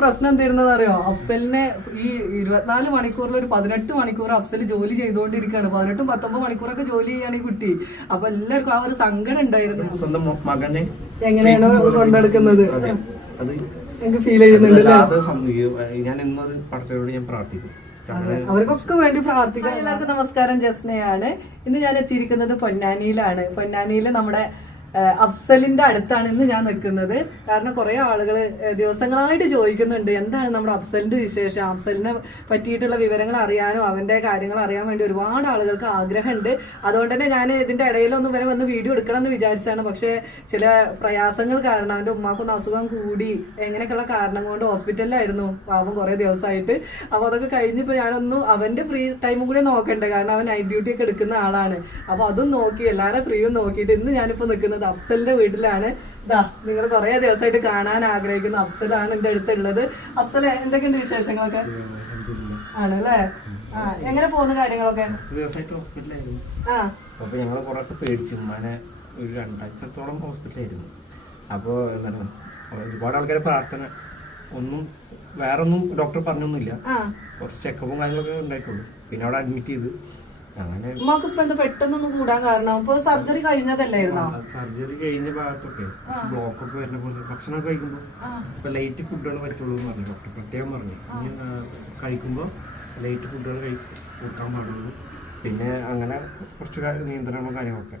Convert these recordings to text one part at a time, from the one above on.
പ്രശ്നം എന്തായിരുന്നെന്ന് അറിയോ? അഫ്സലിനെ ഈ ഇരുപത്തിനാല് മണിക്കൂറിൽ ഒരു പതിനെട്ട് മണിക്കൂർ അഫ്സൽ ജോലി ചെയ്തുകൊണ്ടിരിക്കുകയാണ്. പതിനെട്ടും പത്തൊമ്പത് മണിക്കൂറൊക്കെ ജോലി ചെയ്യാണ് ഈ കുട്ടി. അപ്പൊ എല്ലാവർക്കും ആ ഒരു സങ്കടം ഉണ്ടായിരുന്നു. സ്വന്തം മകനെ എങ്ങനെയാണ് കൊണ്ടെടുക്കുന്നത്? അത്. എനിക്ക് ഫീൽ ചെയ്യുന്നുണ്ട് ഞാൻ ഞാൻ പ്രാർത്ഥിക്കും. അവർക്കൊക്കെ വേണ്ടി പ്രാർത്ഥിക്കാം. എല്ലാവർക്കും നമസ്കാരം. ജസ്നയാണ്. ഇന്ന് ഞാൻ എത്തിയിരിക്കുന്നത് പൊന്നാനിയിലാണ്. പൊന്നാനിയിൽ നമ്മുടെ അഫ്സലിന്റെ അടുത്താണ് ഇന്ന് ഞാൻ നിൽക്കുന്നത്. കാരണം കുറെ ആളുകൾ ദിവസങ്ങളായിട്ട് ചോദിക്കുന്നുണ്ട് എന്താണ് നമ്മുടെ അഫ്സലിന്റെ വിശേഷം? അഫ്സലിനെ പറ്റിയിട്ടുള്ള വിവരങ്ങൾ അറിയാനോ അവന്റെ കാര്യങ്ങൾ അറിയാൻ വേണ്ടി ഒരുപാട് ആളുകൾക്ക് ആഗ്രഹമുണ്ട്. അതുകൊണ്ട് തന്നെ ഞാൻ ഇതിന്റെ ഇടയിലൊന്നും വരെ വന്ന് വീഡിയോ എടുക്കണം എന്ന് വിചാരിച്ചാണ്. പക്ഷേ ചില പ്രയാസങ്ങൾ കാരണം അവന്റെ ഉമ്മാക്കൊന്ന് അസുഖം കൂടി എങ്ങനെയൊക്കെയുള്ള കാരണം കൊണ്ട് ഹോസ്പിറ്റലിലായിരുന്നു പാവം കുറെ ദിവസമായിട്ട്. അപ്പൊ അതൊക്കെ കഴിഞ്ഞിപ്പോ ഞാനൊന്നും അവന്റെ ഫ്രീ ടൈമും കൂടി നോക്കണ്ടേ? കാരണം അവൻ നൈറ്റ് ഡ്യൂട്ടി ഒക്കെ എടുക്കുന്ന ആളാണ്. അപ്പൊ അതും നോക്കി എല്ലാവരുടെ ഫ്രീയും നോക്കിയിട്ട് ഇന്ന് ഞാനിപ്പോ നിൽക്കുന്നത് അഫ്സലിന്റെ വീട്ടിലാണ്. ഇതാ നിങ്ങൾ കുറെ ദിവസമായിട്ട് കാണാൻ ആഗ്രഹിക്കുന്ന. അഫ്സലാണ് എന്റെ അടുത്തുള്ളത്. അഫ്സൽ എന്തൊക്കെയുണ്ട് വിശേഷങ്ങളൊക്കെ? ആണല്ലേ? ആ എങ്ങനെ പോകുന്ന കാര്യങ്ങളൊക്കെ? കുറച്ച് ആ. അപ്പൊ ഞങ്ങൾ കുറെ ഒക്കെ പേടിച്ചു. ഉമ്മാനെ ഒരു രണ്ടാഴ്ചത്തോളം ഹോസ്പിറ്റലായിരുന്നു. അപ്പോൾ എന്താണ് ഒരുപാട് ആൾക്കാരെ പ്രാർത്ഥന. ഒന്നും വേറെ ഒന്നും ഡോക്ടർ പറഞ്ഞൊന്നുമില്ല. കുറച്ച് ചെക്കപ്പും കാര്യങ്ങളൊക്കെ ഉണ്ടായിട്ടുള്ളൂ. പിന്നെ അവിടെ അഡ്മിറ്റ് ചെയ്ത്. ഉമ്മാക്ക് ഇപ്പൊ എന്താ പെട്ടെന്നൊന്നും കൂടാൻ കാരണം? ഇപ്പൊ സർജറി കഴിഞ്ഞതല്ലായിരുന്നോ? സർജറി കഴിഞ്ഞ ഭാഗത്തൊക്കെ ബ്ലോക്ക് ഒക്കെ വരുന്ന പോലെ ഭക്ഷണം കഴിക്കുമ്പോൾ ആ. ഇപ്പൊ ലൈറ്റ് ഫുഡുകൾ പറ്റുള്ളൂ എന്ന് പറഞ്ഞു. ഡോക്ടർ പ്രത്യേകം പറഞ്ഞു. ഇനി ആ, കഴിക്കുമ്പോൾ ലൈറ്റ് ഫുഡുകൾ കൊടുക്കാൻ പാടുള്ളൂ. പിന്നെ അങ്ങനെ കുറച്ച് നിയന്ത്രണങ്ങളും കാര്യങ്ങളൊക്കെ.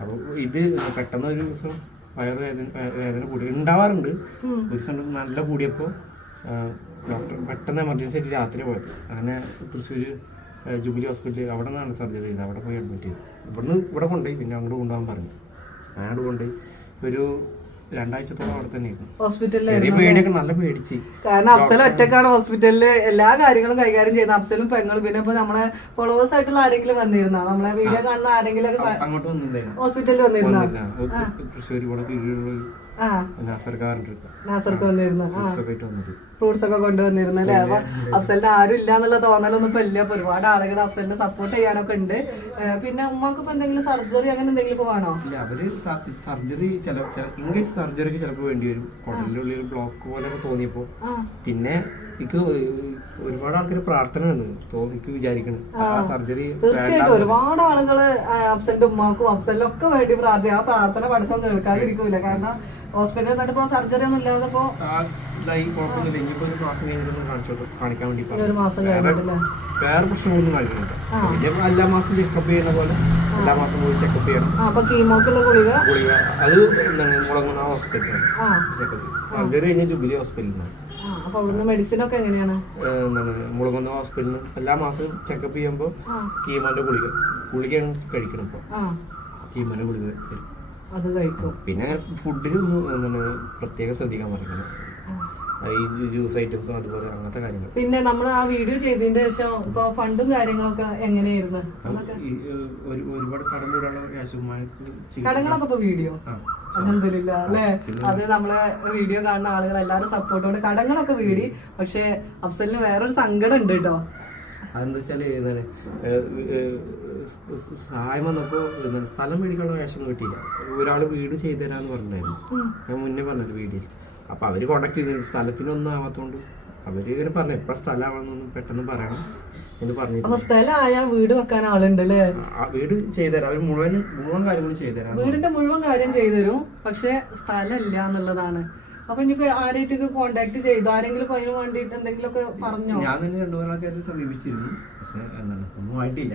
അപ്പോൾ ഇത് പെട്ടെന്ന് ഒരു ദിവസം വയറുവേദന വേദന വേദന കൂടി ഉണ്ടാവാറുണ്ട്. ഒരു ദിവസം നല്ല കൂടിയപ്പോൾ ഡോക്ടർ പെട്ടെന്ന് എമർജൻസി ആയിട്ട് രാത്രി പോയത്. അങ്ങനെ തൃശ്ശൂർ ജൂബിലി ഹോസ്പിറ്റലിൽ അവിടെ നിന്നാണ് സർജറി ചെയ്തത്. അവിടെ പോയി അഡ്മിറ്റ് ചെയ്തു. ഇവിടുന്ന് ഇവിടെ കൊണ്ടുപോയി. പിന്നെ അങ്ങോട്ട് കൊണ്ടുപോകാൻ പറഞ്ഞു. അങ്ങോട്ട് കൊണ്ടുപോയി. ഒരു രണ്ടാഴ്ചത്തോളം അവിടെ തന്നെ ഇരുന്നു ഹോസ്പിറ്റലിൽ ചെറിയ പേടിയൊക്കെ നല്ല പേടിച്ച്. കാരണം അഫ്സൽ ഒറ്റക്കാണ് ഹോസ്പിറ്റലിൽ എല്ലാ കാര്യങ്ങളും കൈകാര്യം ചെയ്യുന്നത്. അഫ്സലും പെങ്ങളും. പിന്നെ ഇപ്പൊ നമ്മളെ ഫോളോവേഴ്സ് ആയിട്ടുള്ള ആരെങ്കിലും വന്നിരുന്ന? നമ്മളെ വീഡിയോ കാണുന്ന ആരെങ്കിലും അങ്ങോട്ട് വന്നിട്ടുണ്ടായിരുന്നു. ഹോസ്പിറ്റലിൽ വന്നിരുന്ന? തൃശ്ശൂർ നാസർക്കാരുണ്ട് നാസർക്ക് വന്നിരുന്ന. ഫ്രൂട്ട്സ് ഒക്കെ കൊണ്ടുവന്നിരുന്നു അല്ലേ? അപ്പൊ അഫ്സലിന് ആരും ഇല്ല എന്നുള്ള തോന്നലൊന്നും ഇപ്പൊ ഇല്ല. അപ്പൊ ഒരുപാട് ആളുകൾ അഫ്സലിനെ സപ്പോർട്ട് ചെയ്യാനൊക്കെ ഉണ്ട്. പിന്നെ ഉമ്മക്ക് ഇപ്പൊ എന്തെങ്കിലും സർജറി അങ്ങനെ എന്തെങ്കിലും ഇപ്പൊ വേണോ ഇല്ല അവർ സർജറി ചില ഇംഗ്ലീഷ് സർജറിക്ക് ചിലപ്പോൾ വേണ്ടി വരും. കുടലിന്റെ ഉള്ളിൽ ബ്ലോക്ക് പോലെ തോന്നിയപ്പോ പിന്നെ എനിക്ക് ഒരുപാട് ആൾക്കാർ പ്രാർത്ഥന ഉണ്ട് തോന്നിക്ക് വിചാരിക്കണം. ആ. സർജറി തീർച്ചയായിട്ടും ഒരുപാട് ആളുകൾ അഫ്സലിന്റെ ഉമ്മാക്കും അഫ്സലിനും ഒക്കെ വേണ്ടി പ്രാർത്ഥന ആ പ്രാർത്ഥന പഠിച്ചോ കേൾക്കാതിരിക്കൂല. കാരണം ഹോസ്പിറ്റലിൽ നിന്നിട്ടിപ്പോ സർജറി ഒന്നും ഇല്ലാതെ ഇതായി കുഴപ്പമില്ല ഇനിയിപ്പോ ഒരു മാസം കഴിഞ്ഞിട്ട് കാണിച്ചു കാണിക്കാൻ വേണ്ടി. ഒരു മാസം വേറെ വേറെ പ്രശ്നങ്ങളൊന്നും കാണിക്കുന്നുണ്ട് പിന്നെ എല്ലാ മാസം ചെക്കപ്പ് ചെയ്യുന്ന പോലെ എല്ലാ മാസം പോയി ചെക്കപ്പ് ചെയ്യണം. അപ്പൊ കീമോക്കുള്ള ഗുളിക? ഗുളിക. അത് എന്താണ് മുളങ്ങുന്ന ഹോസ്പിറ്റലാണ് ചെക്കപ്പ് സർജറി കഴിഞ്ഞ ജൂബിലി ഹോസ്പിറ്റലിലാണ് അപ്പൊ അവിടുന്ന് മെഡിസിൻ ഒക്കെ എങ്ങനെയാണ്? മുളങ്ങുന്ന ഹോസ്പിറ്റലിൽ എല്ലാ മാസവും ചെക്കപ്പ് ചെയ്യുമ്പോൾ ആ. കീമോന്റെ ഗുളിക. ഗുളികയാണ് കഴിക്കണം ഇപ്പൊ. കീമോന്റെ ഗുളിക. അത് കഴിക്കും. പിന്നെ ഫുഡിലൊന്നും പ്രത്യേകം ശ്രദ്ധിക്കാൻ പറയുന്നത്. ഈ ജ്യൂസ് ഐറ്റംസും അതുപോലെ അങ്ങനത്തെ കാര്യങ്ങൾ പിന്നെ നമ്മൾ ആ വീഡിയോ ചെയ്തതിന്റെ ശേഷം ഇപ്പൊ ഫണ്ടും കാര്യങ്ങളൊക്കെ എങ്ങനെയായിരുന്നു? ഒരു- ഒരുപാട് കടം വീടാനുള്ള കടങ്ങളൊക്കെ ഇപ്പൊ വീഡിയോ. അലഹമില്ല അല്ലെ? അത് നമ്മളെ വീഡിയോ കാണുന്ന ആളുകൾ എല്ലാവരും സപ്പോർട്ടോടെ കടങ്ങളൊക്കെ വീടി പക്ഷെ അഫ്സലിന് വേറൊരു സങ്കടം ഉണ്ട് കേട്ടോ അതെന്താ വെച്ചാൽ എന്താണ് സഹായം വന്നപ്പോ എന്താണ് സ്ഥലം മേടിക്കാനുള്ള ക്യാഷൊന്നും കിട്ടിയില്ല. ഒരാൾ വീട് ചെയ്തു തരാന്ന് പറഞ്ഞായിരുന്നു ഞാൻ മുന്നേ പറഞ്ഞത് വീഡിയോയിൽ അപ്പൊ അവർ കോണ്ടാക്ട് ചെയ്തിരുന്നു സ്ഥലത്തിനൊന്നും ആവാത്തോണ്ട് അവർ ഇങ്ങനെ പറഞ്ഞു എപ്പ സ്ഥലമാണെന്നൊന്നും പെട്ടെന്ന് പറയണം എന്ന് പറഞ്ഞു സ്ഥലമായ വീട് വെക്കാൻ ആളുണ്ട് അല്ലേ ആ വീട് ചെയ്തുതരാം. അവർ മുഴുവൻ മുഴുവൻ കാര്യങ്ങളും ചെയ്തുതരാം. വീടിന്റെ മുഴുവൻ കാര്യം ചെയ്തുതരും പക്ഷെ സ്ഥലമില്ല എന്നുള്ളതാണ്. അപ്പൊ ഇനിയിപ്പോ ആരായിട്ടൊക്കെ കോണ്ടാക്ട് ചെയ്തു? ആരെങ്കിലും അതിനു വേണ്ടിട്ട് എന്തെങ്കിലുമൊക്കെ പറഞ്ഞോ? ഞാൻ തന്നെ രണ്ടു മൂന്നാൾക്കാരെ സമീപിച്ചിരുന്നു. പക്ഷെ എന്താണ് ഒന്നും ആയിട്ടില്ല.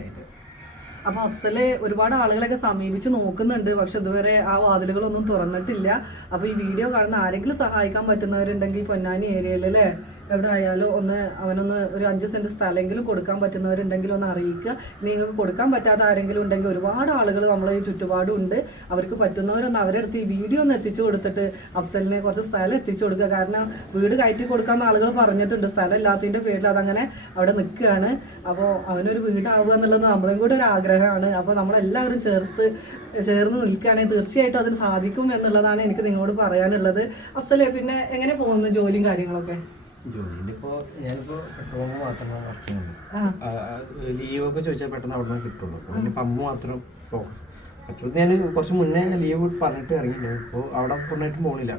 അതിന്റെ അപ്പൊ അഫ്സൽ ഒരുപാട് ആളുകളൊക്കെ സമീപിച്ച് നോക്കുന്നുണ്ട്. പക്ഷെ ഇതുവരെ ആ വാതിലുകളൊന്നും തുറന്നിട്ടില്ല. അപ്പൊ ഈ വീഡിയോ കാണുന്ന ആരെങ്കിലും സഹായിക്കാൻ പറ്റുന്നവരുണ്ടെങ്കിൽ പൊന്നാനി ഏരിയയിൽ അല്ലേ? എവിടെ ആയാലും ഒന്ന് അവനൊന്ന് ഒരു അഞ്ച് സെന്റ് സ്ഥലമെങ്കിലും കൊടുക്കാൻ പറ്റുന്നവരുണ്ടെങ്കിൽ ഒന്ന് അറിയിക്കുക. നിങ്ങൾക്ക് കൊടുക്കാൻ പറ്റാത്ത ആരെങ്കിലും ഉണ്ടെങ്കിൽ ഒരുപാട് ആളുകൾ നമ്മളെ ഈ ചുറ്റുപാടും ഉണ്ട്. അവർക്ക് പറ്റുന്നവരൊന്ന് അവരുടെ അടുത്ത് ഈ വീഡിയോ ഒന്ന് എത്തിച്ചു കൊടുത്തിട്ട് അഫ്സലിനെ കുറച്ച് സ്ഥലം എത്തിച്ചു കൊടുക്കുക. കാരണം വീട് കയറ്റി കൊടുക്കാൻ ആളുകൾ പറഞ്ഞിട്ടുണ്ട്. സ്ഥലം ഇല്ലാത്തതിന്റെ പേരിൽ അതങ്ങനെ അവിടെ നിൽക്കുകയാണ്. അപ്പോൾ അവനൊരു വീടാവുക എന്നുള്ളത് നമ്മളും കൂടെ ഒരു ആഗ്രഹമാണ്. അപ്പോൾ നമ്മളെല്ലാവരും ചേർത്ത് ചേർന്ന് നിൽക്കുകയാണെങ്കിൽ തീർച്ചയായിട്ടും അതിന് സാധിക്കും എന്നുള്ളതാണ് എനിക്ക് നിങ്ങളോട് പറയാനുള്ളത്. അഫ്സലെ പിന്നെ എങ്ങനെ പോകുന്നു ജോലിയും കാര്യങ്ങളൊക്കെ? ജോലിയിൽ ഇപ്പോ ഞാനിപ്പോ പെട്രോൾ മാത്രമാണ് വർക്ക് ചെയ്യുന്നത്. ലീവൊക്കെ ചോദിച്ചാൽ പെട്ടെന്ന് അവിടെ നിന്ന് കിട്ടുള്ളൂ. അപ്പോൾ പിന്നെ പമ്പ് മാത്രം ഫോക്കസ് മറ്റൊന്ന് ഞാൻ കുറച്ച് മുന്നേ ലീവ് പറഞ്ഞിട്ട് ഇറങ്ങിയില്ല. ഇപ്പോൾ അവിടെ കൊണ്ടായിട്ട് പോണില്ല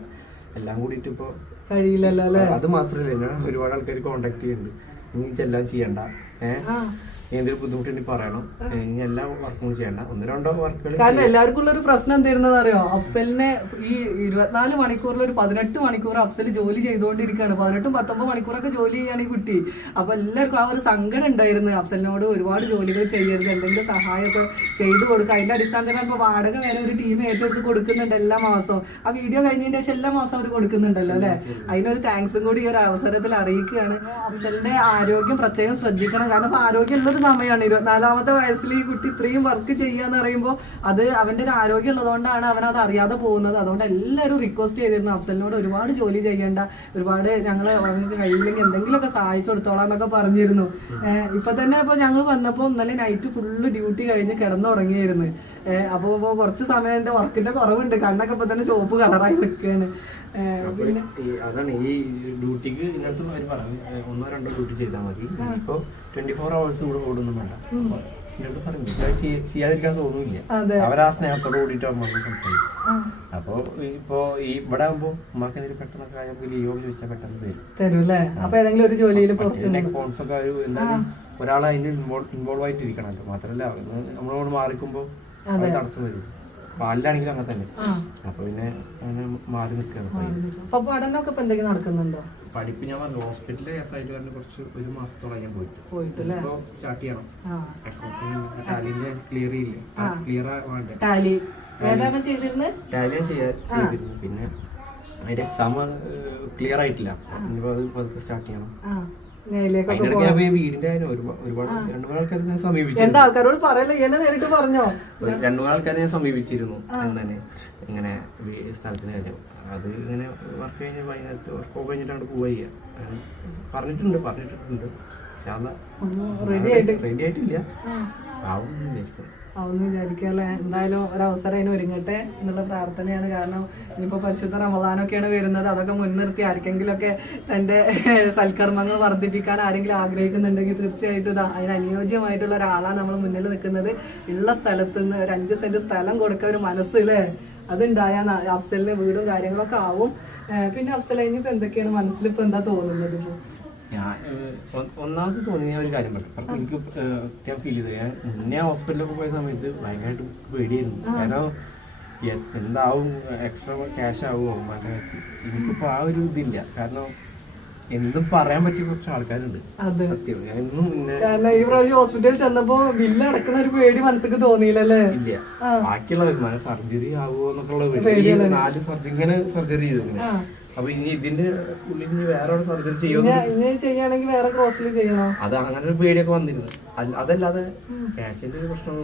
എല്ലാം കൂടിയിട്ട് ഇപ്പോൾ കഴിയില്ലല്ലോ അത് മാത്രമല്ല എന്നെ ഒരുപാട് ആൾക്കാർ കോണ്ടാക്ട് ചെയ്യുന്നുണ്ട്. നീ ചെല്ലാൻ ചെയ്യണ്ട. ഏഹ് ആ എന്തെങ്കിലും ബുദ്ധിമുട്ടുണ്ടെങ്കിൽ പറയണം. ഇനി എല്ലാ വർക്കും ചെയ്യണ്ട. ഒന്ന് രണ്ടോ വർക്കുകൾ കാരണം എല്ലാവർക്കും ഉള്ള ഒരു പ്രശ്നം എന്തായിരുന്നത് അറിയോ അഫ്സലിനെ ഈ ഇരുപത്തിനാല് മണിക്കൂറിൽ ഒരു പതിനെട്ട് മണിക്കൂർ അഫ്സൽ ജോലി ചെയ്തുകൊണ്ടിരിക്കുകയാണ്. പതിനെട്ടും പത്തൊമ്പത് മണിക്കൂറൊക്കെ ജോലി ചെയ്യാണ് ഈ കുട്ടി. അപ്പൊ എല്ലാവർക്കും ആ ഒരു സങ്കടം ഉണ്ടായിരുന്നു. അഫ്സലിനോട് ഒരുപാട് ജോലികൾ ചെയ്യരുത് എന്തെങ്കിലും സഹായമൊക്കെ ചെയ്തു കൊടുക്കുക. അതിന്റെ അടിസ്ഥാനത്തിൽ ഇപ്പൊ വാടക വരെ ഒരു ടീം ഏറ്റെടുത്ത് കൊടുക്കുന്നുണ്ട് എല്ലാ മാസവും. ആ വീഡിയോ കഴിഞ്ഞതിന് ശേഷം എല്ലാ മാസവും അവർ കൊടുക്കുന്നുണ്ടല്ലോ അല്ലെ? അതിനൊരു താങ്ക്സും കൂടി ഈ ഒരു അവസരത്തിൽ അറിയിക്കുകയാണ്. അഫ്സലിന്റെ ആരോഗ്യം പ്രത്യേകം ശ്രദ്ധിക്കണം. കാരണം ആരോഗ്യം ആരോഗ്യം ഉള്ളൊരു സമയമാണ് ഇരുപത്തിനാലാമത്തെ വയസ്സിൽ ഈ കുട്ടി ഇത്രയും വർക്ക് ചെയ്യാന്ന് പറയുമ്പോൾ അത് അവന്റെ ഒരു ആരോഗ്യം ഉള്ളതുകൊണ്ടാണ് അവൻ അത് അറിയാതെ പോകുന്നത്. അതുകൊണ്ട് എല്ലാവരും റിക്വസ്റ്റ് ചെയ്തിരുന്നു അഫ്സലിനോട് ഒരുപാട് ജോലി ചെയ്യേണ്ട ഒരുപാട് ഞങ്ങൾ അവർക്ക് കഴിയില്ലെങ്കിൽ എന്തെങ്കിലുമൊക്കെ സഹായിച്ചു കൊടുത്തോളാം എന്നൊക്കെ പറഞ്ഞിരുന്നു. ഇപ്പൊ തന്നെ ഇപ്പൊ ഞങ്ങൾ വന്നപ്പോൾ ഇന്നലെ നൈറ്റ് ഫുള്ള് ഡ്യൂട്ടി കഴിഞ്ഞ് കിടന്നുറങ്ങിയായിരുന്നു. അപ്പൊ ഇപ്പൊ കുറച്ച് സമയം എന്റെ വർക്കിന്റെ കുറവുണ്ട്. കണ്ണൊക്കെ ഇപ്പൊ തന്നെ ചുവപ്പ് കളറായി നിൽക്കുകയാണ് അതാണ് ഈ ഡ്യൂട്ടിക്ക് ഇങ്ങനത്തെ അവർ പറഞ്ഞു ഒന്നോ രണ്ടോ ഡ്യൂട്ടി ചെയ്താൽ മതി. ഇപ്പൊ ട്വന്റി ഫോർ അവേഴ്സ് കൂടെ ഓടൊന്നും വേണ്ട. ചെയ്യാതിരിക്കാൻ തോന്നുന്നില്ല അവരാ സ്നേഹത്തോട് കൂടിയിട്ട് അമ്മ സംസാരിക്കും. അപ്പൊ ഇപ്പൊ ഈ ഇവിടെ ആകുമ്പോ ഉമ്മാക്ക് എന്തെങ്കിലും പെട്ടെന്നൊക്കെ ആയപ്പോ ലീവ് ചോദിച്ചാൽ പെട്ടെന്ന് തരും. തരൂ അല്ലേ അപ്പൊ ഏതെങ്കിലും ഒരു ജോലിയിൽ ബോൺസ് ഒക്കെ ഒരു എന്തായാലും ഒരാൾ അതിന് ഇൻവോൾവ് ആയിട്ടിരിക്കണല്ലോ മാത്രല്ല നമ്മളോട് മാറിക്കുമ്പോ അത് തടസ്സം വരും. പാലിലാണെങ്കിലും അങ്ങനെ തന്നെ. അപ്പൊ പിന്നെ അങ്ങനെ മാറി നിൽക്കുകയാണ് നടക്കുന്നുണ്ടോ? പഠിപ്പ് ഞാൻ പറഞ്ഞു ഹോസ്പിറ്റലിൽ ഐ പറഞ്ഞ കുറച്ച് ഒരു മാസത്തോളം ഞാൻ പോയിട്ട്. ഇപ്പൊ സ്റ്റാർട്ട് ചെയ്യണം. ടാലിന്റെ ക്ലിയർ ചെയ്യില്ലേ? ക്ലിയർ വേണ്ടേ ടാലി. ചെയ്തിരുന്നു? പിന്നെ അതിന്റെ എക്സാം ക്ലിയർ ആയിട്ടില്ല. ഇനിയിപ്പോ അത് പതുക്കെ സ്റ്റാർട്ട് ചെയ്യണം. അതിനിടയ്ക്ക് ഞാൻ പോയി വീടിന്റെ കാര്യം ഒരുപാട് ഒരുപാട് രണ്ടു മൂന്ന് ആൾക്കാരെ ഞാൻ സമീപിച്ചു എന്താ ആൾക്കാരോട് പറയല്ലേ? എന്നെ നേരിട്ട് പറഞ്ഞോ? ഒരു രണ്ടു മൂന്ന് ആൾക്കാരെ ഞാൻ സമീപിച്ചിരുന്നു ഇങ്ങനെ വീ- സ്ഥലത്തിന് കാര്യം. അത് ഇങ്ങനെ വർക്ക് കഴിഞ്ഞ് വൈകുന്നേരത്ത് വർക്ക് കഴിഞ്ഞിട്ടാണ് പോവുക ചെയ്യുക അത് പറഞ്ഞിട്ടുണ്ട് പറഞ്ഞിട്ടുണ്ട് റെഡി ആയിട്ട് റെഡി ആയിട്ടില്ല. ആവും അതൊന്നും വിചാരിക്കല്ലേ എന്തായാലും ഒരവസരം അതിന് ഒരുങ്ങട്ടെ എന്നുള്ള പ്രാർത്ഥനയാണ്. കാരണം ഇനിയിപ്പോ പരിശുദ്ധ റമദാനൊക്കെയാണ് വരുന്നത്. അതൊക്കെ മുൻനിർത്തി ആർക്കെങ്കിലുമൊക്കെ തന്റെ സൽക്കർമ്മങ്ങൾ വർദ്ധിപ്പിക്കാൻ ആരെങ്കിലും ആഗ്രഹിക്കുന്നുണ്ടെങ്കിൽ തീർച്ചയായിട്ടും ഇതാ അതിന് അനുയോജ്യമായിട്ടുള്ള ഒരാളാണ് നമ്മൾ മുന്നിൽ നിൽക്കുന്നത്. ഉള്ള സ്ഥലത്ത് നിന്ന് ഒരു അഞ്ച് സെന്റ് സ്ഥലം കൊടുക്കാൻ ഒരു മനസ്സ് അല്ലേ അതുണ്ടായാൽ അഫ്സലിന് വീടും കാര്യങ്ങളൊക്കെ ആവും. പിന്നെ അഫ്സൽ ഇനിയിപ്പോ എന്തൊക്കെയാണ് മനസ്സിൽ ഇപ്പൊ എന്താ തോന്നുന്നത് ഇപ്പൊ? ഞാൻ ഒന്നാമത് തോന്നിയ ഒരു കാര്യം കാരണം എനിക്ക് ഞാൻ ഫീൽ ചെയ്തത്. ഞാൻ മുന്നേ ഹോസ്പിറ്റലിലൊക്കെ പോയ സമയത്ത് ഭയങ്കരമായിട്ട് പേടിയായിരുന്നു. കാരണം എന്താവും എക്സ്ട്രാ ക്യാഷ് ആവുമോ മറ്റേ എനിക്കിപ്പോൾ ആ ഒരു ഇതില്ല. കാരണം എന്തും പറയാൻ പറ്റിയ കുറച്ച് ആൾക്കാരുണ്ട്. സത്യം. ഞാൻ എന്നും മുന്നേ കാരണം ഈ പ്രാവശ്യം ഹോസ്പിറ്റലിൽ ചെന്നപ്പോ ബില്ല് അടക്കുന്ന ഒരു പേടി മനസ്സിക്ക് തോന്നിയില്ലല്ലേ? ഇല്ല. ആ. ബാക്കിയുള്ള വരുമാനം സർജറി ആവുമോ എന്നൊക്കെ നാല് സർജറി ഇങ്ങനെ സർജറി ചെയ്തു. അപ്പൊ ഇനി ഇതിന്റെ ഉള്ളിൽ ഇനി വേറെ സർജറി ഇനി ചെയ്യുകയാണെങ്കിൽ വേറെ ക്രോസിൽ ചെയ്യണോ? അത് അങ്ങനെ ഒരു പേടിയൊക്കെ വന്നിരുന്നു. അതല്ലാതെ ക്യാഷിന്റെ ഒരു പ്രശ്നം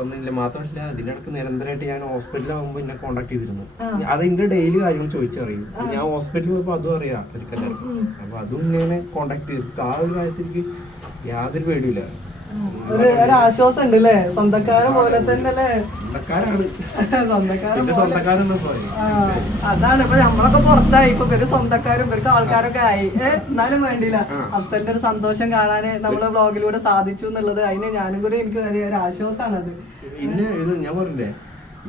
വന്നില്ല. മാത്രമല്ല അതിനിടക്ക് നിരന്തരമായിട്ട് ഞാൻ ഹോസ്പിറ്റലിലാകുമ്പോൾ എന്നെ കോണ്ടാക്ട് ചെയ്തിരുന്നു. അത് എന്റെ ഡെയിലി കാര്യങ്ങൾ ചോദിച്ചറിയും. ഞാൻ ഹോസ്പിറ്റലിൽ പോയപ്പോ അതും അറിയാം എനിക്കെല്ലാവർക്കും അപ്പൊ അതും ഇങ്ങനെ കോണ്ടാക്ട് ചെയ്തിട്ട് ആ ഒരു കാര്യത്തിലേക്ക് യാതൊരു പേടിയില്ല ഒരു ഒരു ആശ്വാസം ഉണ്ട് അല്ലേ സ്വന്തക്കാരെ പോലെ തന്നെ അല്ലേ സ്വന്തക്കാരാണ്. സ്വന്തക്കാരെ എന്റെ സ്വന്തക്കാരെന്ന് പറയും ആ, അതാണ്. ഇപ്പൊ നമ്മളൊക്കെ പുറത്തായി. ഇപ്പൊ ഇവർ സ്വന്തക്കാരും ഇവർക്ക് ആൾക്കാരൊക്കെ ആയി. എന്നാലും വേണ്ടില്ല അഫ്സലിന്റെ ഒരു സന്തോഷം കാണാന് നമ്മൾ ബ്ലോഗിലൂടെ സാധിച്ചു എന്നുള്ളത് അതിന് ഞാനും കൂടി എനിക്ക് ഒരു ആശ്വാസമാണ് അത് പിന്നെ ഇത് ഞാൻ പറഞ്ഞില്ലേ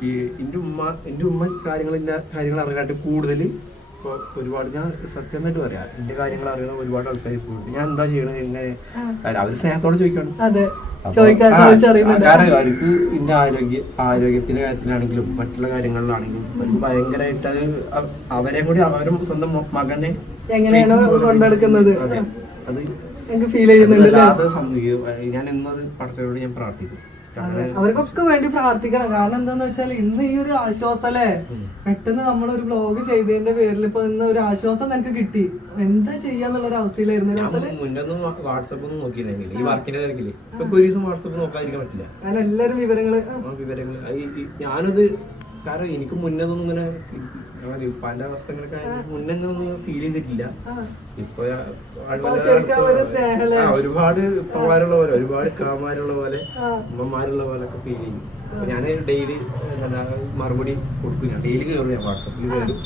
ഈ എന്റെ ഉമ്മ എന്റെ ഉമ്മ കാര്യങ്ങൾ കാര്യങ്ങൾ അറിയാനായിട്ട് കൂടുതൽ ഇപ്പൊ ഒരുപാട് ഞാൻ സത്യമായിട്ട് പറയാം. എന്റെ കാര്യങ്ങൾ അറിയുന്ന ഒരുപാട് ആൾക്കാർ ഇപ്പോൾ ഉണ്ട്. ഞാൻ എന്താ ചെയ്യണത്? എങ്ങനെ അവർ സ്നേഹത്തോടെ ചോദിക്കണം. അതെ. അപ്പൊ ചോദിക്കാൻ ആ, ചോദിച്ചറിയുന്നുണ്ട്. കാരണം അവർക്ക് ഇന്ന ആരോഗ്യ ആരോഗ്യത്തിന്റെ കാര്യത്തിലാണെങ്കിലും മറ്റുള്ള കാര്യങ്ങളിലാണെങ്കിലും അവർക്ക് ഭയങ്കരമായിട്ട് അത് അവ- അവരെ കൂടി അവരും സ്വന്തം മ- മകനെ എങ്ങനെയാണ് കൊണ്ടെടുക്കുന്നത്. അതെ. അത് എനിക്ക് ഫീൽ ചെയ്യുന്നുണ്ട് വല്ലാതെ സന്തോഷിക്കും ഞാൻ എന്നത് പടത്തോട് ഞാൻ പ്രാർത്ഥിക്കും അവർക്കൊക്കെ വേണ്ടി പ്രാർത്ഥിക്കണം. കാരണം എന്താന്ന് വെച്ചാൽ ഇന്ന് ഈ ഒരു ആശ്വാസം അല്ലേ പെട്ടെന്ന് ഒരു ബ്ലോഗ് ചെയ്തതിന്റെ പേരിൽ ഇപ്പൊ ഇന്ന് ഒരു ആശ്വാസം നിനക്ക് കിട്ടി. എന്താ ചെയ്യാന്നുള്ള ഒരു അവസ്ഥയിലായിരുന്നു മുന്നൊന്നും വാട്സപ്പ് ഒന്നും നോക്കിയിരുന്നെങ്കിൽ ഈ വർക്കിന്റെ തിരക്കിൽ. ഇപ്പൊ ഒരു ദിവസം വാട്സപ്പ് നോക്കാതിരിക്കാൻ പറ്റില്ല. കാരണം എല്ലാരും വിവരങ്ങൾ ഞാനത് കാരണം എനിക്ക് മുന്നേ ഒന്നും ഇങ്ങനെ ഉപ്പാന്റെ അവസ്ഥ ഇങ്ങനെ മുന്നേ ഇങ്ങനെ ഒന്നും ഫീൽ ചെയ്തിട്ടില്ല. ഇപ്പൊ ഒരുപാട് ഉപ്പമാരുള്ള പോലെ ഒരുപാട് കാമാരുള്ള പോലെ അമ്മമാരുള്ള പോലെ ഒക്കെ ഫീൽ ചെയ്യും. ഞാൻ ഡെയിലി മറുപടി കൊടുക്കും. ഞാൻ ഡെയിലി കയറും ഞാൻ വാട്സപ്പിൽ കയറും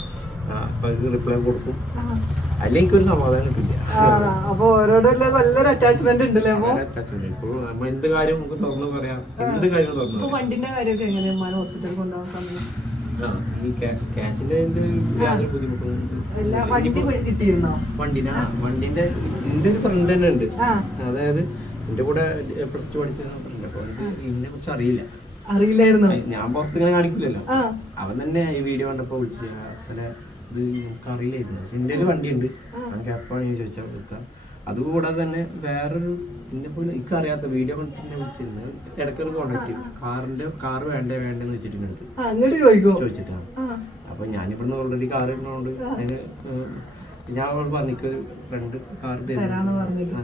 റിപ്ലൈ കൊടുക്കും. അല്ലെങ്കിൽ ഒരു സമാധാനം കിട്ടില്ല. അപ്പൊ നല്ലൊരു അറ്റാച്ച്മെന്റ് ഉണ്ടല്ലേ അറ്റാച്ച്മെന്റ് ഇപ്പോൾ നമ്മൾ എന്ത് കാര്യം നമുക്ക് തുറന്നു പറയാം? എന്ത് കാര്യം തുറന്നു വണ്ടിന്റെ കാര്യമൊക്കെ എങ്ങനെയാണ് ഹോസ്പിറ്റലിൽ കൊണ്ടുപോകാൻ സമയം? വണ്ടിന്റെ എന്റെ ഒരു ഫ്രണ്ട് തന്നെ ഉണ്ട്. അതായത് എന്റെ കൂടെ പ്ലസ് ടു പഠിച്ച ഇതിനെ കുറിച്ച് അറിയില്ല. അറിയില്ലായിരുന്നു. ഞാൻ പുറത്തിങ്ങനെ കാണിക്കില്ലല്ലോ. അവൻ തന്നെ ഈ വീഡിയോ കണ്ടപ്പോ വിളിച്ചു ഇത് നമുക്ക് അറിയില്ലായിരുന്നു പക്ഷെ എന്റെ വണ്ടി ഉണ്ട് ഞാൻ ക്യാപ്പാണ് ചോദിച്ചാൽ കൊടുക്കാം അതുകൂടാതെ തന്നെ വേറൊരു എന്നെ പോലെ എനിക്ക് അറിയാത്ത വീഡിയോ കണ്ടിട്ട് വിളിച്ചിരുന്നു ഇടയ്ക്കൊരു കോണ്ടാക്ട് ചെയ്യും കാറിന്റെ കാർ വേണ്ടേ വേണ്ടെന്ന് വെച്ചിട്ടുണ്ട് എന്റെ ചോദിച്ചിട്ടാണ്. അപ്പൊ ഞാനിവിടുന്ന് ഓൾറെഡി കാർ ഇടുന്നതുകൊണ്ട് അതിന് ഞാൻ അവൾ പറഞ്ഞിക്ക് ഒരു രണ്ട് കാർ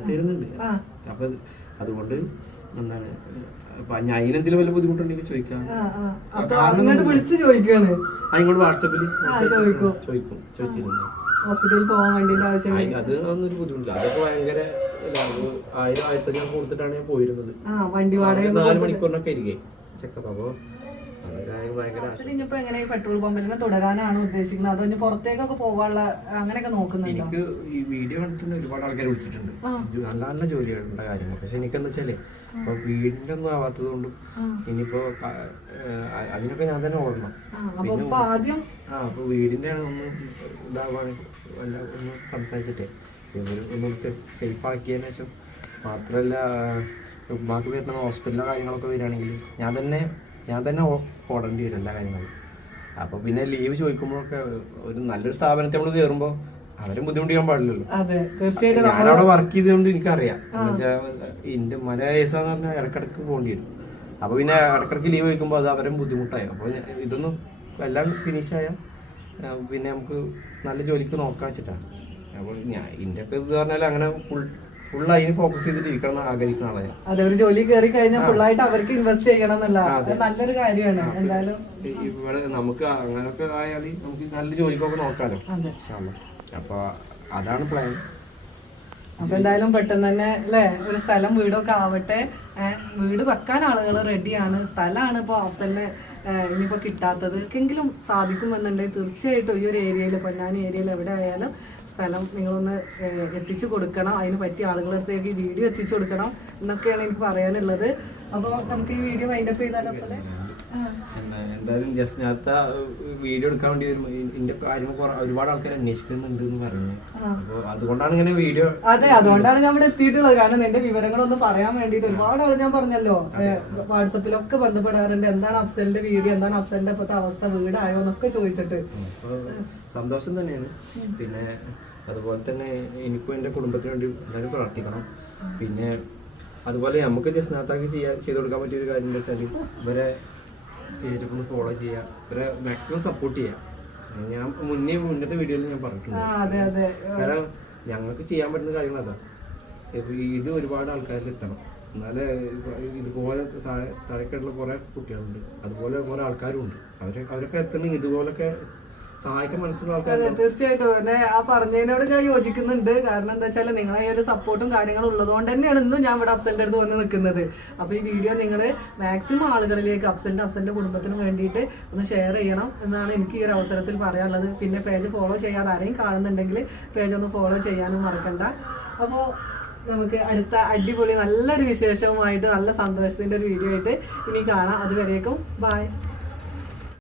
തരുന്നുണ്ട്. അപ്പൊ അതുകൊണ്ട് എന്താണ് ഞാൻ എന്തെങ്കിലും വല്ല ബുദ്ധിമുട്ടുണ്ടെങ്കിൽ ചോദിക്കാം. വിളിച്ച് ചോദിക്കാണ്. ആ ഇങ്ങോട്ട് വാട്സപ്പിൽ ചോദിക്കും. ചോദിച്ചിരുന്നു. ഹോസ്പിറ്റലിൽ പോകാൻ വേണ്ടിന്റെ ആവശ്യം അത് ബുദ്ധിമുട്ടില്ല. അതൊക്കെ ഭയങ്കര ആയിരം ആയിരത്തഞ്ഞൂറ് കൊടുത്തിട്ടാണ് ഞാൻ പോയിരുന്നത്. വണ്ടി വാടക നാല് മണിക്കൂറിനൊക്കെ ഇരിക്കേ ചെക്കപ്പ്. അപ്പൊ അതൊക്കെ ഭയങ്കര ആശ- ഇനിയിപ്പോ എങ്ങനെ ഈ പെട്രോൾ പമ്പിൽ തന്നെ തുടരാനാണ് ഉദ്ദേശിക്കുന്നത്? അതോ ഇനി പുറത്തേക്കൊക്കെ പോകാനുള്ള അങ്ങനെയൊക്കെ നോക്കുന്നുണ്ടോ? എനിക്ക് ഈ വീഡിയോ കണ്ടിട്ടുണ്ട് ഒരുപാട് ആൾക്കാർ വിളിച്ചിട്ടുണ്ട്. നല്ല നല്ല ജോലികളുടെ കാര്യങ്ങൾ പക്ഷെ എനിക്കെന്ന് വെച്ചാലേ ഇപ്പൊ വീടിന്റെ ഒന്നും ആവാത്തത് കൊണ്ടും ഇനിയിപ്പോ അതിനൊക്കെ ഞാൻ തന്നെ ഓടണം. ആ അപ്പൊ ആ അപ്പൊ വീടിന്റെ ഒന്ന് ഇതാവാണ് വല്ല ഒന്ന് സംസാരിച്ചിട്ടേ. ഇവർ ഒന്ന് സേഫ് ആക്കിയതിനു ശേഷം മാത്രല്ല ഉമ്മാക്ക് വരുന്ന ഹോസ്പിറ്റലിലെ കാര്യങ്ങളൊക്കെ വരികയാണെങ്കിൽ ഞാൻ തന്നെ ഞാൻ തന്നെ ഓടേണ്ടി വരും എല്ലാ കാര്യങ്ങളും. അപ്പൊ പിന്നെ ലീവ് ചോദിക്കുമ്പോഴൊക്കെ ഒരു നല്ലൊരു സ്ഥാപനത്തെ നമ്മൾ കയറുമ്പോൾ അവരും ബുദ്ധിമുട്ടിക്കാൻ പാടില്ലല്ലോ. അതെ തീർച്ചയായിട്ടും അവിടെ വർക്ക് ചെയ്തുകൊണ്ട് എനിക്കറിയാം. എന്റെ മല കേസാന്ന് പറഞ്ഞാൽ ഇടക്കിടക്ക് പോകേണ്ടി വരും. അപ്പൊ പിന്നെ ഇടക്കിടക്ക് ലീവ് വയ്ക്കുമ്പോൾ അത് അവരും ബുദ്ധിമുട്ടായി. അപ്പൊ ഇതൊന്നും എല്ലാം ഫിനിഷ് ഫിനിഷായ പിന്നെ നമുക്ക് നല്ല ജോലിക്ക് നോക്കാൻ വെച്ചിട്ടാണ് അപ്പോൾ ഞാൻ ഇതിന്റെ ഒക്കെ ഇത് പറഞ്ഞാൽ അങ്ങനെ ഫുൾ ഫുൾ അതിന് ഫോക്കസ് ചെയ്തിട്ട് ഇരിക്കണം ആഗ്രഹിക്കുന്ന ആളാണ് അതെ ഒരു ജോലി കയറി കഴിഞ്ഞാൽ ഫുള്ളായിട്ട് അവർക്ക് ഇൻവെസ്റ്റ് ചെയ്യണം എന്നുള്ള നല്ലൊരു കാര്യമാണ്. എന്തായാലും ഇവിടെ നമുക്ക് അങ്ങനെയൊക്കെ ആയാൽ നമുക്ക് നല്ല ജോലിക്കൊക്കെ നോക്കാലോ. അതെ ഇൻഷാ അല്ലാ. അപ്പൊ അതാണ് പ്ലാൻ അപ്പൊ എന്തായാലും പെട്ടെന്ന് തന്നെ അല്ലെ? ഒരു സ്ഥലം വീടൊക്കെ ആവട്ടെ. വീട് വെക്കാൻ ആളുകൾ റെഡിയാണ് സ്ഥലമാണ് ഇപ്പൊ അവസലിന് ഇനിയിപ്പോ കിട്ടാത്തത്. എങ്കിലും സാധിക്കുമെന്നുണ്ടെങ്കിൽ തീർച്ചയായിട്ടും ഈ ഒരു ഏരിയയിൽ പൊന്നാനി ഏരിയയിൽ എവിടെ ആയാലും സ്ഥലം നിങ്ങളൊന്ന് എത്തിച്ചു കൊടുക്കണം. അതിന് പറ്റിയ ആളുകളുടെ അടുത്തേക്ക് വീഡിയോ എത്തിച്ചു കൊടുക്കണം എന്നൊക്കെയാണ് എനിക്ക് പറയാനുള്ളത്. അപ്പോൾ നമുക്ക് ഈ വീഡിയോ വൈൻഡപ്പ് ചെയ്താലോ ആ എന്താ എന്തായാലും ജസ്റ്റ് നേരത്തെ വീഡിയോ എടുക്കാൻ വേണ്ടി വരുമ്പോ എന്റെ ഇതിന്റെ കാര്യം ഒരുപാട് ആൾക്കാർ അന്വേഷിക്കുന്നുണ്ട് എന്ന് പറഞ്ഞു അപ്പൊ അതുകൊണ്ടാണ് ഇങ്ങനെ വീഡിയോ അതെ അതുകൊണ്ടാണ് ഞാൻ ഇവിടെ എത്തിയിട്ടുള്ളത്. കാരണം നിന്റെ വിവരങ്ങളൊന്നും പറയാൻ വേണ്ടിയിട്ട് ഒരുപാട് ആൾ ഞാൻ പറഞ്ഞല്ലോ. വാട്സപ്പിലൊക്കെ ബന്ധപ്പെടാറുണ്ട്. എന്താണ് അഫ്സലിന്റെ വീഡിയോ എന്താണ് അഫ്സലിന്റെ ഇപ്പോഴത്തെ അവസ്ഥ? വീടായോ എന്നൊക്കെ ചോദിച്ചിട്ട്. സന്തോഷം തന്നെയാണ്. പിന്നെ അതുപോലെ തന്നെ എനിക്കും എന്റെ കുടുംബത്തിന് വേണ്ടി എല്ലാവരും പ്രാർത്ഥിക്കണം. പിന്നെ അതുപോലെ നമുക്ക് ജസ്നാത്താക്ക് ചെയ്യാൻ ചെയ്ത് കൊടുക്കാൻ പറ്റിയ ഒരു കാര്യം എന്താ വെച്ചാൽ ഇവരെ പേജൊക്കെ ഒന്ന് ഫോളോ ചെയ്യുക ഇവരെ മാക്സിമം സപ്പോർട്ട് ചെയ്യുക ഞാൻ മുന്നേ മുന്നത്തെ വീഡിയോയിൽ ഞാൻ പറഞ്ഞിട്ടുണ്ട്. കാരണം ഞങ്ങൾക്ക് ചെയ്യാൻ പറ്റുന്ന കാര്യങ്ങൾ അതാ. ഇത് ഒരുപാട് ആൾക്കാരിൽ എത്തണം. എന്നാലേ ഇതുപോലെ താഴെ താഴെക്കായിട്ടുള്ള കുറെ കുട്ടികളുണ്ട്. അതുപോലെ കുറെ ആൾക്കാരും ഉണ്ട് അവരെ അവരൊക്കെ എത്തണമെങ്കിൽ ഇതുപോലൊക്കെ സഹായിക്കാൻ മനസ്സിലുള്ള അതെ തീർച്ചയായിട്ടും. എന്നെ ആ പറഞ്ഞതിനോട് ഞാൻ യോജിക്കുന്നുണ്ട്. കാരണം എന്താ വെച്ചാൽ നിങ്ങളെ ഈ ഒരു സപ്പോർട്ടും കാര്യങ്ങളും ഉള്ളതുകൊണ്ട് തന്നെയാണ് ഇന്നും ഞാൻ ഇവിടെ അഫ്സലിന്റെ അടുത്ത് വന്ന് നിൽക്കുന്നത്. അപ്പൊ ഈ വീഡിയോ നിങ്ങൾ മാക്സിമം ആളുകളിലേക്ക് അഫ്സലിന്റെ അഫ്സലിന്റെ കുടുംബത്തിനും വേണ്ടിയിട്ട് ഒന്ന് ഷെയർ ചെയ്യണം എന്നാണ് എനിക്ക് ഈ ഒരു അവസരത്തിൽ പറയാനുള്ളത്. പിന്നെ പേജ് ഫോളോ ചെയ്യാതെ ആരെയും കാണുന്നുണ്ടെങ്കിൽ പേജ് ഒന്ന് ഫോളോ ചെയ്യാനും മറക്കണ്ട. അപ്പോൾ നമുക്ക് അടുത്ത അടിപൊളി നല്ലൊരു വിശേഷവുമായിട്ട് നല്ല സന്തോഷത്തിന്റെ ഒരു വീഡിയോ ആയിട്ട് ഇനി കാണാം. അതുവരേക്കും ബൈ